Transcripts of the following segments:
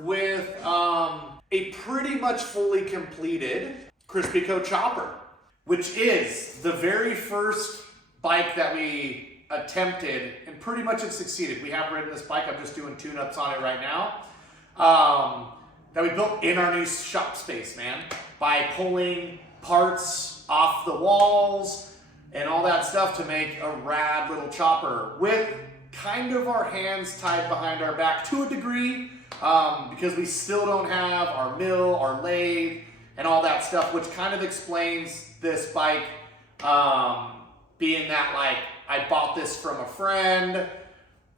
with a pretty much fully completed Crispy Co chopper, which is the very first bike that we attempted, and pretty much it succeeded. We have ridden this bike. I'm just doing tune-ups on it right now. That we built in our new shop space, man, by pulling parts off the walls and all that stuff to make a rad little chopper with kind of our hands tied behind our back to a degree, because we still don't have our mill, our lathe, and all that stuff, which kind of explains this bike being that, like, I bought this from a friend.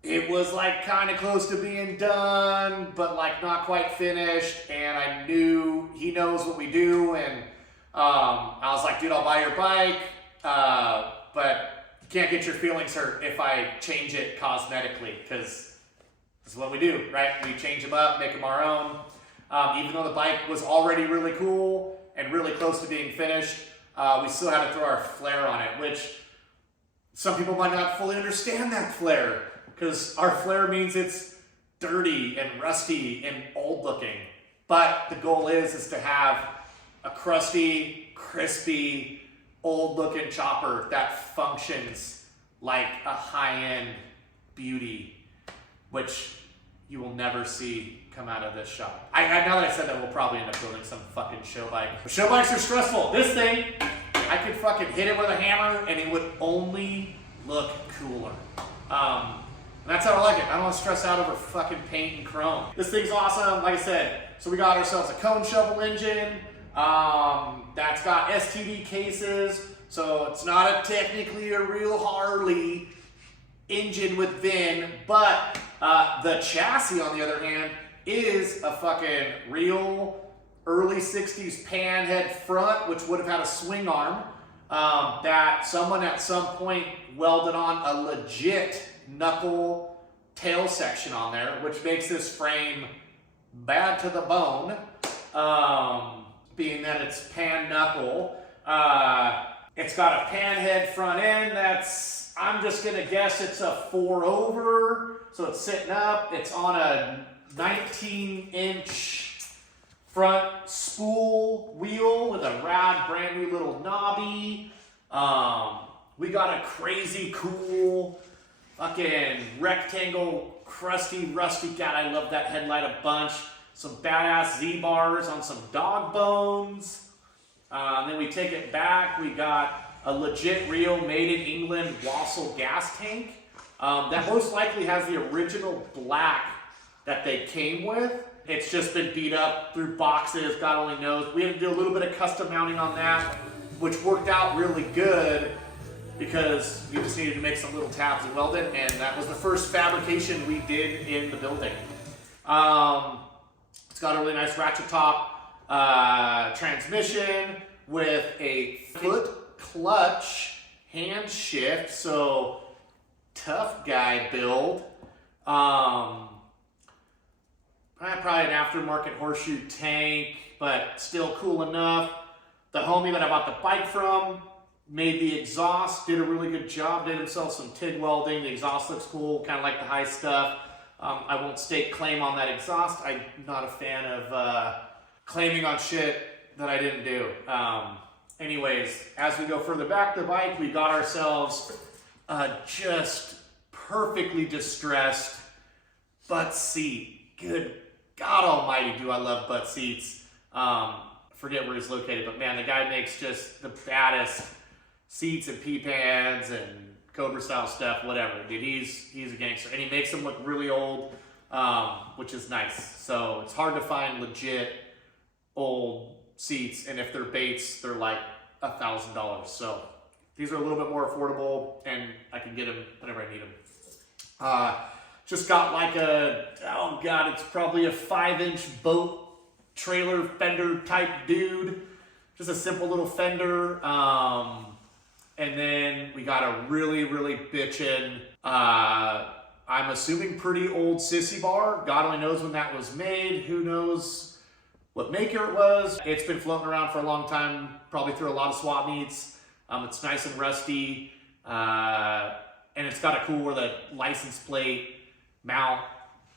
It was like kind of close to being done, but like not quite finished, and I knew he knows what we do, and I was like, dude, I'll buy your bike, but you can't get your feelings hurt if I change it cosmetically, because this is what we do, right? We change them up, make them our own. Even though the bike was already really cool and really close to being finished, we still had to throw our flair on it, which some people might not fully understand that flair, because our flair means it's dirty and rusty and old looking. But the goal is to have a crusty, crispy, old looking chopper that functions like a high-end beauty, which you will never see come out of this shop. Now that I said that, we'll probably end up building some fucking show bike. But show bikes are stressful. This thing, I could fucking hit it with a hammer and it would only look cooler. And that's how I like it. I don't want to stress out over fucking paint and chrome. This thing's awesome, like I said. So we got ourselves a cone shovel engine that's got STD cases. So it's not technically a real Harley engine with VIN, but the chassis, on the other hand, is a fucking real early 60s pan head front, which would have had a swing arm that someone at some point welded on a legit knuckle tail section on there, which makes this frame bad to the bone, being that it's pan knuckle. It's got a pan head front end that's, I'm just gonna guess it's a 4-over, so it's sitting up. It's on a 19-inch front spool wheel with a rad brand new little knobby. We got a crazy cool fucking rectangle, crusty, rusty, God, I love that headlight a bunch. Some badass Z-bars on some dog bones. Then we take it back, we got a legit real made in England Wassel gas tank that most likely has the original black that they came with. It's just been beat up through boxes, God only knows. We had to do a little bit of custom mounting on that, which worked out really good because we just needed to make some little tabs and weld it, and that was the first fabrication we did in the building. It's got a really nice ratchet top transmission with a foot clutch hand shift, so tough guy build. Probably an aftermarket horseshoe tank, but still cool enough. The homie that I bought the bike from made the exhaust, did a really good job, did himself some TIG welding. The exhaust looks cool, kind of like the high stuff. I won't stake claim on that exhaust. I'm not a fan of claiming on shit that I didn't do. Anyways, as we go further back the bike, we got ourselves just perfectly distressed butt seat. Good God almighty, do I love butt seats. Forget where he's located, but man, the guy makes just the baddest seats and P-pans and Cobra style stuff, whatever. Dude, he's a gangster, and he makes them look really old, which is nice. So it's hard to find legit old seats, and if they're Bates, they're like $1,000. So these are a little bit more affordable, and I can get them whenever I need them. Just got like a, oh God, it's probably a 5-inch boat trailer fender type dude. Just a simple little fender. And then we got a really, really bitchin', I'm assuming pretty old sissy bar. God only knows when that was made. Who knows what maker it was. It's been floating around for a long time, probably through a lot of swap meets. It's nice and rusty. And it's got a cool where the license plate mount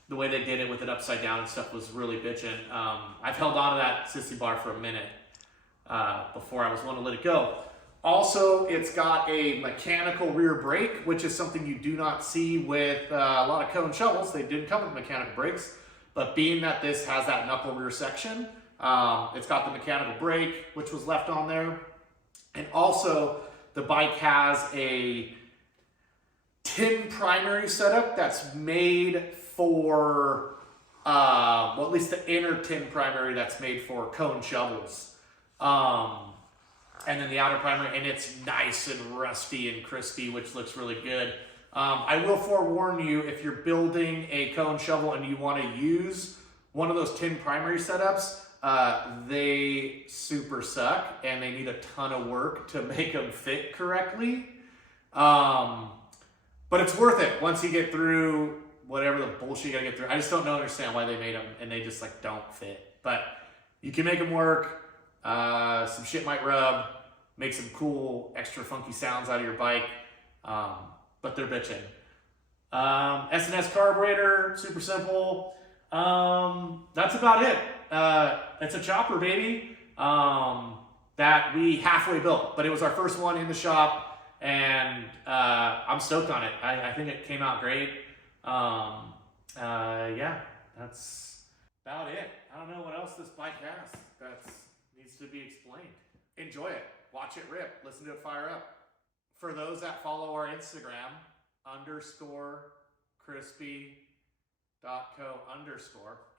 the way they did it with it upside down and stuff was really bitchin'. I've held on to that sissy bar for a minute before I was willing to let it go. Also, it's got a mechanical rear brake, which is something you do not see with a lot of cone shovels. They didn't come with mechanical brakes, but being that this has that knuckle rear section, it's got the mechanical brake, which was left on there. And also, the bike has a tin primary setup that's made for, well, at least the inner tin primary that's made for cone shovels. And then the outer primary, and it's nice and rusty and crispy, which looks really good. I will forewarn you, if you're building a cone shovel and you want to use one of those tin primary setups, they super suck and they need a ton of work to make them fit correctly. But it's worth it once you get through whatever the bullshit you gotta get through. I just don't understand why they made them and they just like don't fit. But you can make them work. Some shit might rub, make some cool extra funky sounds out of your bike, but they're bitchin'. S&S carburetor, super simple. That's about it. It's a chopper, baby, that we halfway built, but it was our first one in the shop, and I'm stoked on it. I think it came out great. Yeah, that's about it. I don't know what else this bike has that needs to be explained. Enjoy it. Watch it rip. Listen to it fire up. For those that follow our Instagram, _crispy.co_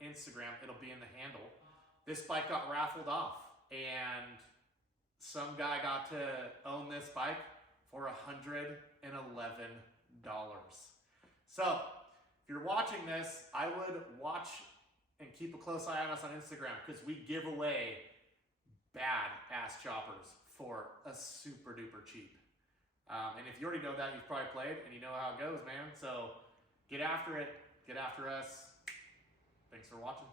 Instagram, it'll be in the handle. This bike got raffled off, and some guy got to own this bike for $111. So, if you're watching this, I would watch and keep a close eye on us on Instagram, because we give away bad-ass choppers for a super duper cheap. And if you already know that, you've probably played and you know how it goes, man. So get after it. Get after us. Thanks for watching.